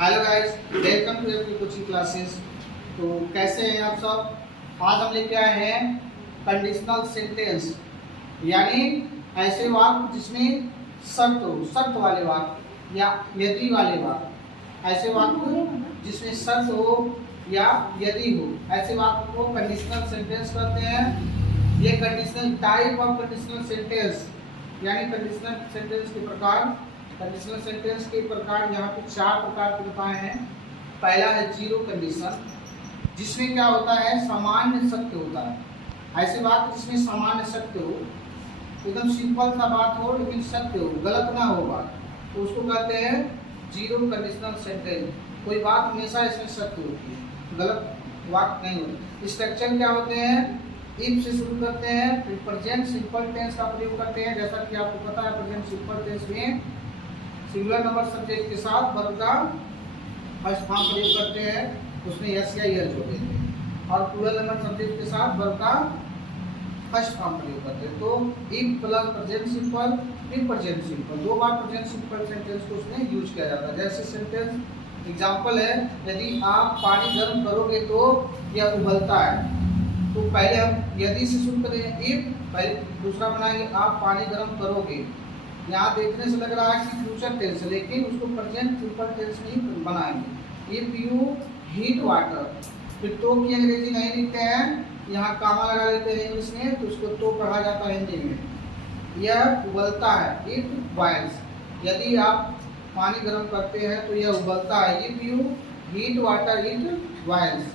Hello guys, welcome to every coaching classes. तो कैसे हैं आप सब? आज हम लेके आए हैं कंडीशनल सेंटेंस, यानी ऐसे वाक्य जिसमें शर्त हो, शर्त वाले वाक्य या यदि वाले वाक्य। ऐसे वाक्य जिसमें शर्त हो या यदि हो, ऐसे वाक्य को कंडीशनल सेंटेंस कहते हैं। ये conditional type of conditional sentence, यानी कंडीशनल सेंटेंस के प्रकार। कंडीशनल सेंटेंस के प्रकार यहाँ पे 4 प्रकार के बताए हैं। पहला है जीरो कंडीशन, जिसमें क्या होता है, सामान्य सत्य होता है। ऐसे बात जिसमें सामान्य सत्य हो, एकदम सिंपल सा बात हो लेकिन सत्य हो, गलत ना हो बात, तो उसको कहते हैं जीरो कंडीशनल सेंटेंस। कोई बात हमेशा इसमें सत्य होती है, गलत वाक्य नहीं होती। स्ट्रक्चर क्या होते हैं, इफ से शुरू करते हैं, फिर प्रेजेंट सिंपल टेंस का प्रयोग करते हैं। जैसा कि आपको पता है, प्रेजेंट सिंपल टेंस में सिंगुलर नंबर सब्जेक्ट के साथ वर्ब का फर्स्ट फॉर्म प्रयोग करते हैं, उसमें यस या यर जोड़ देते हैं, और प्लूरल नंबर सब्जेक्ट के साथ वर्ब का फर्स्ट फॉर्म प्रयोग करते हैं। तो इफ प्लस प्रेजेंट सिंपल फिर प्रेजेंट सिंपल, 2 बार प्रेजेंट सिंपल सेंटेंस को उसमें यूज किया जाता है। जैसे सेंटेंस एग्जांपल है, यदि आप पानी गर्म करोगे तो यह उबलता है। तो पहले हम यदि से शुरू करेंगे, इफ, पहले दूसरा बनाएंगे आप पानी गर्म करोगे। यहाँ देखने से लग रहा है कि फ्यूचर टेंस है, लेकिन उसको प्रेजेंट सिंपल टेंस में ही बनाएंगे। इफ यू हीट वाटर, फिर तो की अंग्रेजी नहीं लिखते हैं, यहाँ कामा लगा लेते हैं इंग्लिश में, तो उसको तो पढ़ा जाता है हिंदी में। यह उबलता है, इट बॉइल्स। यदि आप पानी गर्म करते हैं तो यह उबलता है। If you heat water it boils.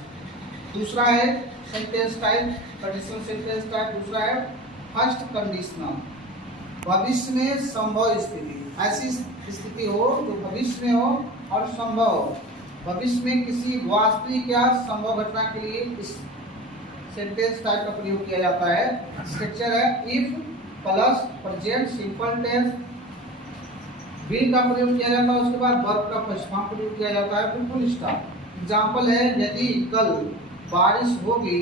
दूसरा है sentence type, conditional sentence type. दूसरा है फर्स्ट कंडीशनल, भविष्य में संभव स्थिति। ऐसी स्थिति हो जो भविष्य में हो और संभव हो। भविष्य में किसी वास्तविक या संभव घटना के लिए इस सेंटेंस टाइप का प्रयोग किया जाता है। स्ट्रक्चर है if plus present simple tense, will का प्रयोग किया जाता है, उसके बाद वर्ब का फर्स्ट फॉर्म प्रयोग किया जाता है, फिर फुल स्टॉप। एग्जाम्पल है, यदि कल बारिश होगी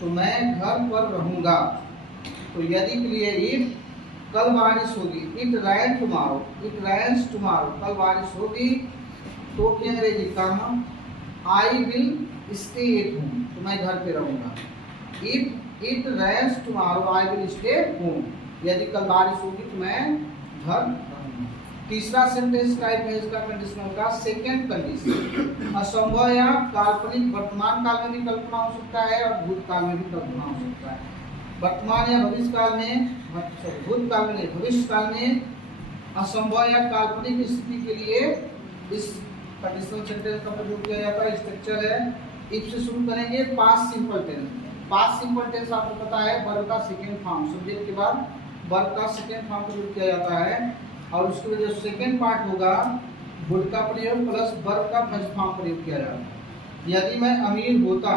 तो मैं घर पर रहूंगा। तो यदि के लिए इफ, कल बारिश होगी, it rain tomorrow, it rains tomorrow, कल बारिश होगी। तो की अंग्रेजी काम, I will stay at home, तो मैं घर पे रहूंगा। If it rains tomorrow I will stay home, यदि कल बारिश होगी तो मैं घर रहूंगा। तीसरा सेंटेंस टाइप है इसका कंडीशनल का सेकंड कंडीशन। असंभव या काल्पनिक वर्तमान काल में भी कल्पना हो सकता है और भूतकाल में भी कल्पना हो सकता है। वर्तमान या भविष्य काल में, भूतकाल में नहीं, भविष्य काल में असंभव या काल्पनिक स्थिति के लिए इस कंडीशनल सेंटेंस का प्रयोग किया जाता है। स्ट्रक्चर है इफ से शुरू करेंगे, past simple tense. Past simple tense आपको पता है वर्ब का सेकंड फॉर्म, सब्जेक्ट के बाद वर्ब का सेकंड फॉर्म प्रयोग किया जाता है, और उसके जो सेकंड पार्ट होगा वुड का प्रयोग प्लस वर्ब का फर्स्ट फॉर्म प्रयोग किया जाता है। यदि मैं अमीर होता,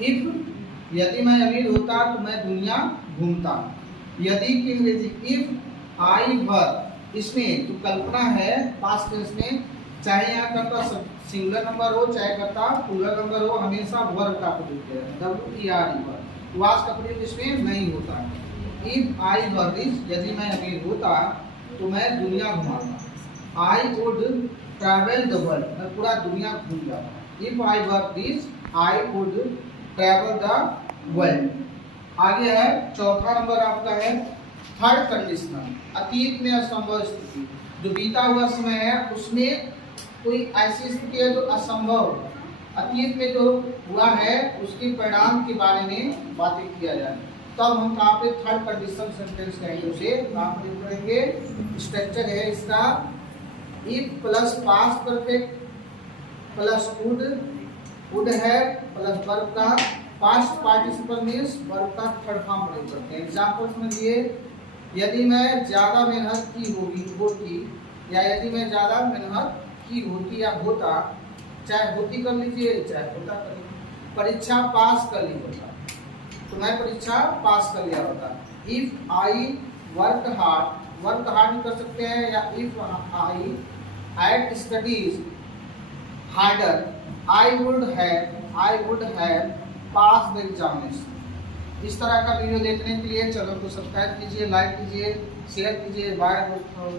इफ यदि मैं अमीर होता तो मैं दुनिया घूमता। यदि की अंग्रेजी इफ आई वर, इसमें तो कल्पना है पास्ट टेंस में, चाहे यहाँ करता सिंगुलर नंबर हो चाहे करता प्लूरल नंबर हो, हमेशा वर्ब का प्रयोग किया जाता है, WER। वाज का प्रयोग इसमें नहीं होता है। इफ आई वर रिच, यदि मैं अमीर होता तो मैं दुनिया घुमाता। I would travel the world, मैं पूरा दुनिया घूम जाता। If I were rich I would travel the world. आगे है चौथा नंबर आपका है थर्ड कंडीशनल, अतीत में असंभव स्थिति। जो बीता हुआ समय है उसमें कोई ऐसी स्थिति है जो असंभव, अतीत में जो हुआ है उसके परिणाम के बारे में बातें किया जाए, तब हम कहाँ पे थर्ड कंडीशनल सेंटेंस कहेंगे, उसे कहाँ प्रयोग करेंगे। स्ट्रक्चर है इसका if plus past perfect plus would है प्लस वर्ब का पास्ट पार्टिसिपल मीन्स वर्ब का थर्ड फॉर्म प्रयोग करते हैं। एग्जांपल समझिए, यदि मैं ज़्यादा मेहनत की होती, या यदि मैं ज़्यादा मेहनत की होती या होता, चाहे होती कर लीजिए चाहे होता कर लीजिए, परीक्षा पास कर ली होता, तो मैं परीक्षा पास कर लिया होता। इफ आई वर्क हार्ड कर सकते हैं, या if I had studies harder I would have pass the examination. इस तरह का वीडियो देखने के लिए चैनल को सब्सक्राइब कीजिए, लाइक कीजिए, शेयर कीजिए। बाय दोस्तों।